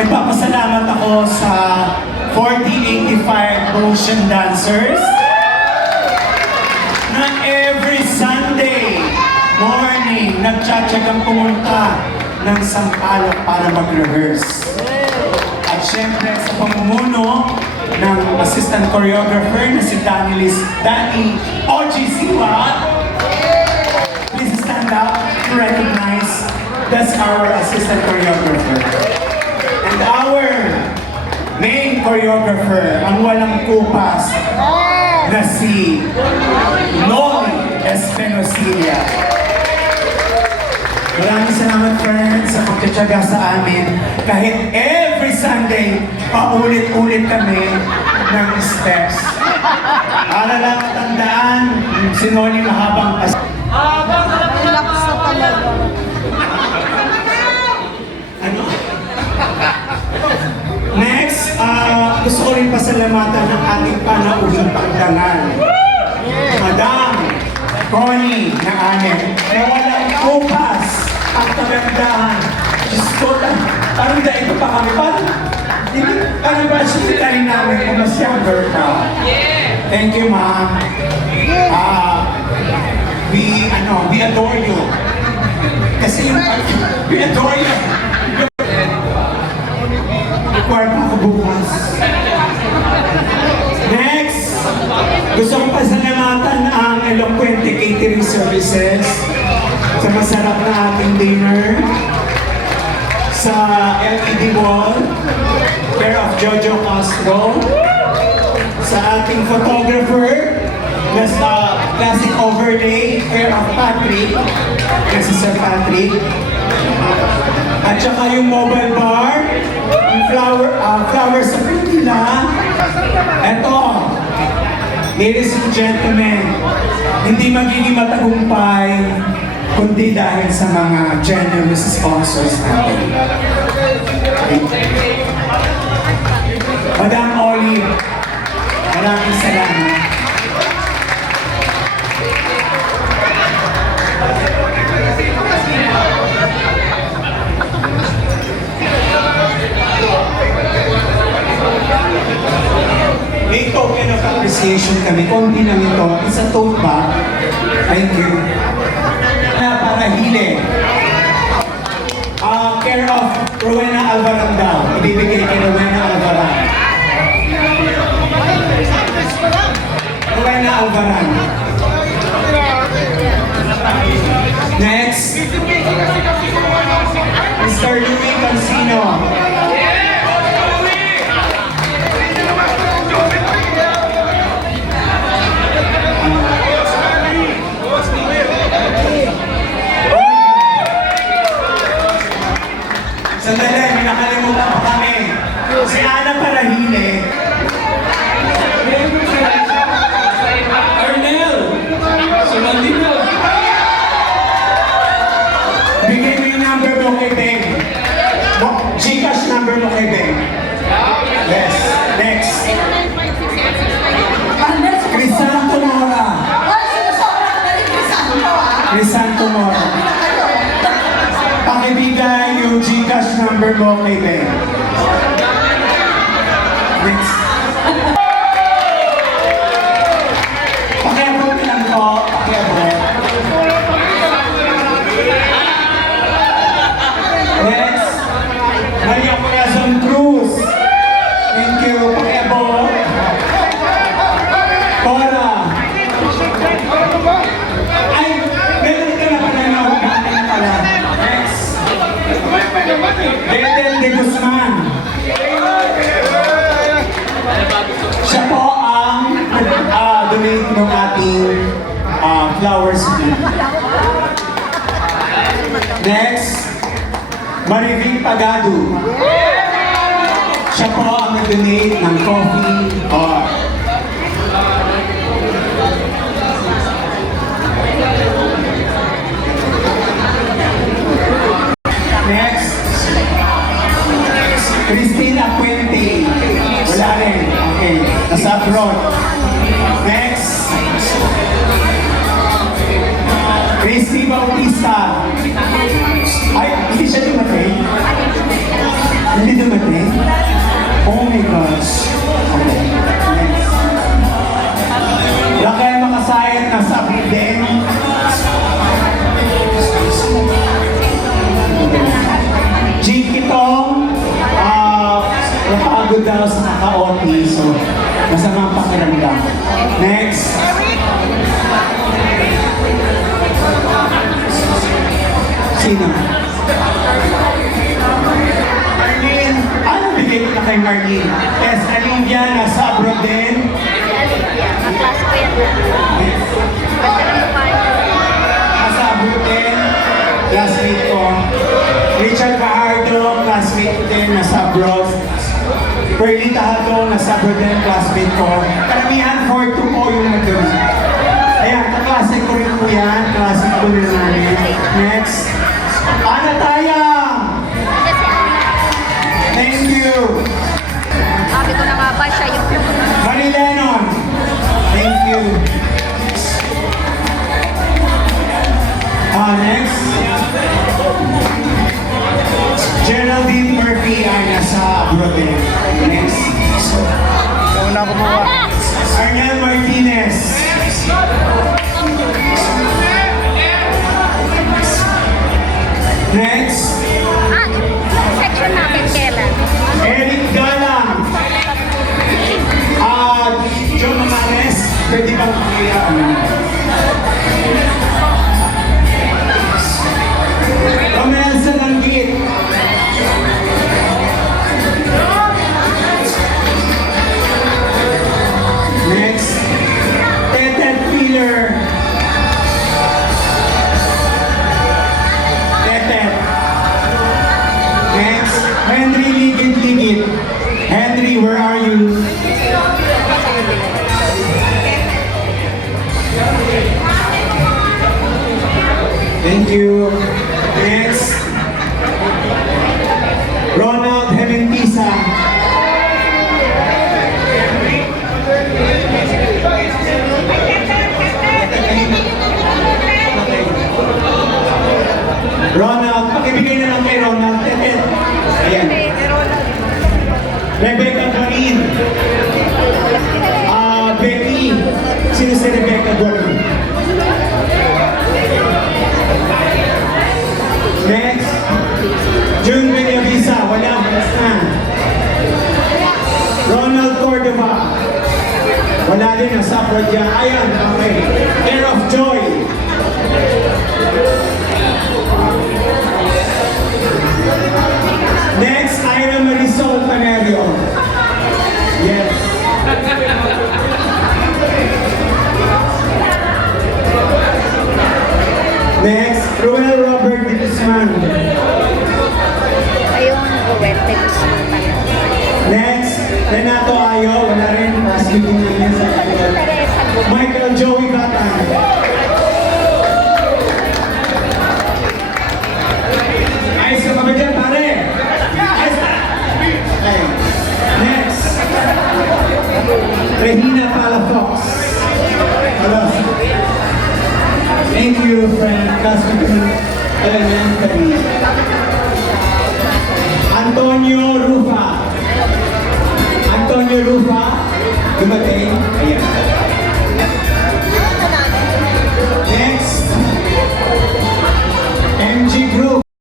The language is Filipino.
Nagpapasalamat ako sa 4085 Motion Dancers na every Sunday morning nagtsatsagang pumunta ng Sampaloc para mag-rehearse. At syempre sa pamumuno ng assistant choreographer na si Danny Oji Siwa. Please stand up to recognize that's our assistant choreographer. And our main choreographer, ang walang kupas, na si Noli Espinosilia. Maraming salamat friends sa pagtsatsaga sa amin. Kahit every Sunday, paulit-ulit kami ng steps. Para lang tandaan, si Noli mahabang pas. Relax na talaga. Ano? Next, gusto ko rin pasalamatan ng ating panauhing pagdangal. Madam Connie na amin, na walang kupas at kagandahan. Diyos ko lang, parang dahil pa kami, parang ba siya rin namin kung mas younger ka. Thank you, ma'am. We adore you. Kasi yung, we adore you. Require pa ako bukas. Next, gusto kong pasalamatan ang Eloquente Catering Services sa masarap na ating dinner sa LED wall, care of Jojo Castro, sa ating photographer na sa classic overlay, care of Patrick, kasi Sir Patrick, at saka yung mobile bar, yung flowers sa Pindila. Eto, ladies and gentlemen, hindi magiging matagumpay kundi dahil sa mga generous sponsors natin. Madam Olive, maraming salamat. May token of appreciation kami. Konti lang ito. It's a tote bag. Thank you. Na para hili. Care of Rowena Alvaran daw. Ibibigay kay Rowena Alvaran. Rowena Alvaran. Next. Mr. Louis Cancino. Sandali, may nakalimutan pa kami. Si Ana Parahile. Arnel! Sumandino! Bigay mo yung number mo kay Ben. Gcash number mo kay Ben. Yes. Next. Crisanto Mora. Ay, sinasobra ka na rin Crisanto, ah. Crisanto Mora. Pakibigay yung Gcash number mo kay Ben. Next. Pakiabot lang po. Pakiabot. Next. Maria Corazon Cruz. Thank you. Pakiabot. Cora. Ay, meron ka na pala na ugatin pala. Next. Eden de Guzman. Siya po ang donate ng ating flowers. Next, Mariving Pagado. Siya po ang nag-donate ng coffee bar. Next, Cristina Puente. Wala rin. Okay, nasa abroad. Next, Christy Bautista. Ay, hindi siya dumating. Hindi dumating. Sino? Marlene. Ano bigay ko na kay Marlene? Yes, Olivia, nasa abroad din. Kaklase ko yan. Ganda ng mukha niya. Nasa abroad din. Classmate ko. Richard Fajardo, classmate ko din, nasa abroad. Pearly Tahato, nasa abroad din, classmate ko. Karamihan 4-2 po yung nandun. Ayan, kaklase ko rin po yan. Klase ko rin namin. Next. Ana Tayang! Kasi Thank you! sabi ko na nga ba siya yung Marie Lennon! Thank you! Next. Geraldine Murphy ay nasa abroad din. Next. Arnel Martinez. Next. section natin kailan. Eric Galang. John Mamares. Pwede bang kaya Romel Sananggit. Next. Tetet Peeler. Tetet. Next. Henry Ligit. Henry, where are you? Thank you. Next. Ronald Hementiza. Ronald, pakibigay na lang kay Ronald. Tetet. Ayan. Rebecca Guarin. Becky. Sino si Rebecca Guarin? Next. June Villavisa. Wala. Last na. Ronald Cordova. Wala din. Nasa abroad yan. Ayan. Okay. Air of Joy. Next, Ira Marisol Panerio. Yes. Next, Ruel Robert de Guzman. Ayun, buwete gusto mo pala. Next, Renato Ayo. Wala rin. Speaking niya sa kanya. Teresa Guzman. Michael Joey Gatan. Ayos ka pa ba dyan, pare? Ayos ka. Okay. Next. Regina Palafox. Hello. Thank you, friend. Classmate elementary. Antonio Rufa. Antonio Rufa. Dumating. Ayan. Next. MG Group.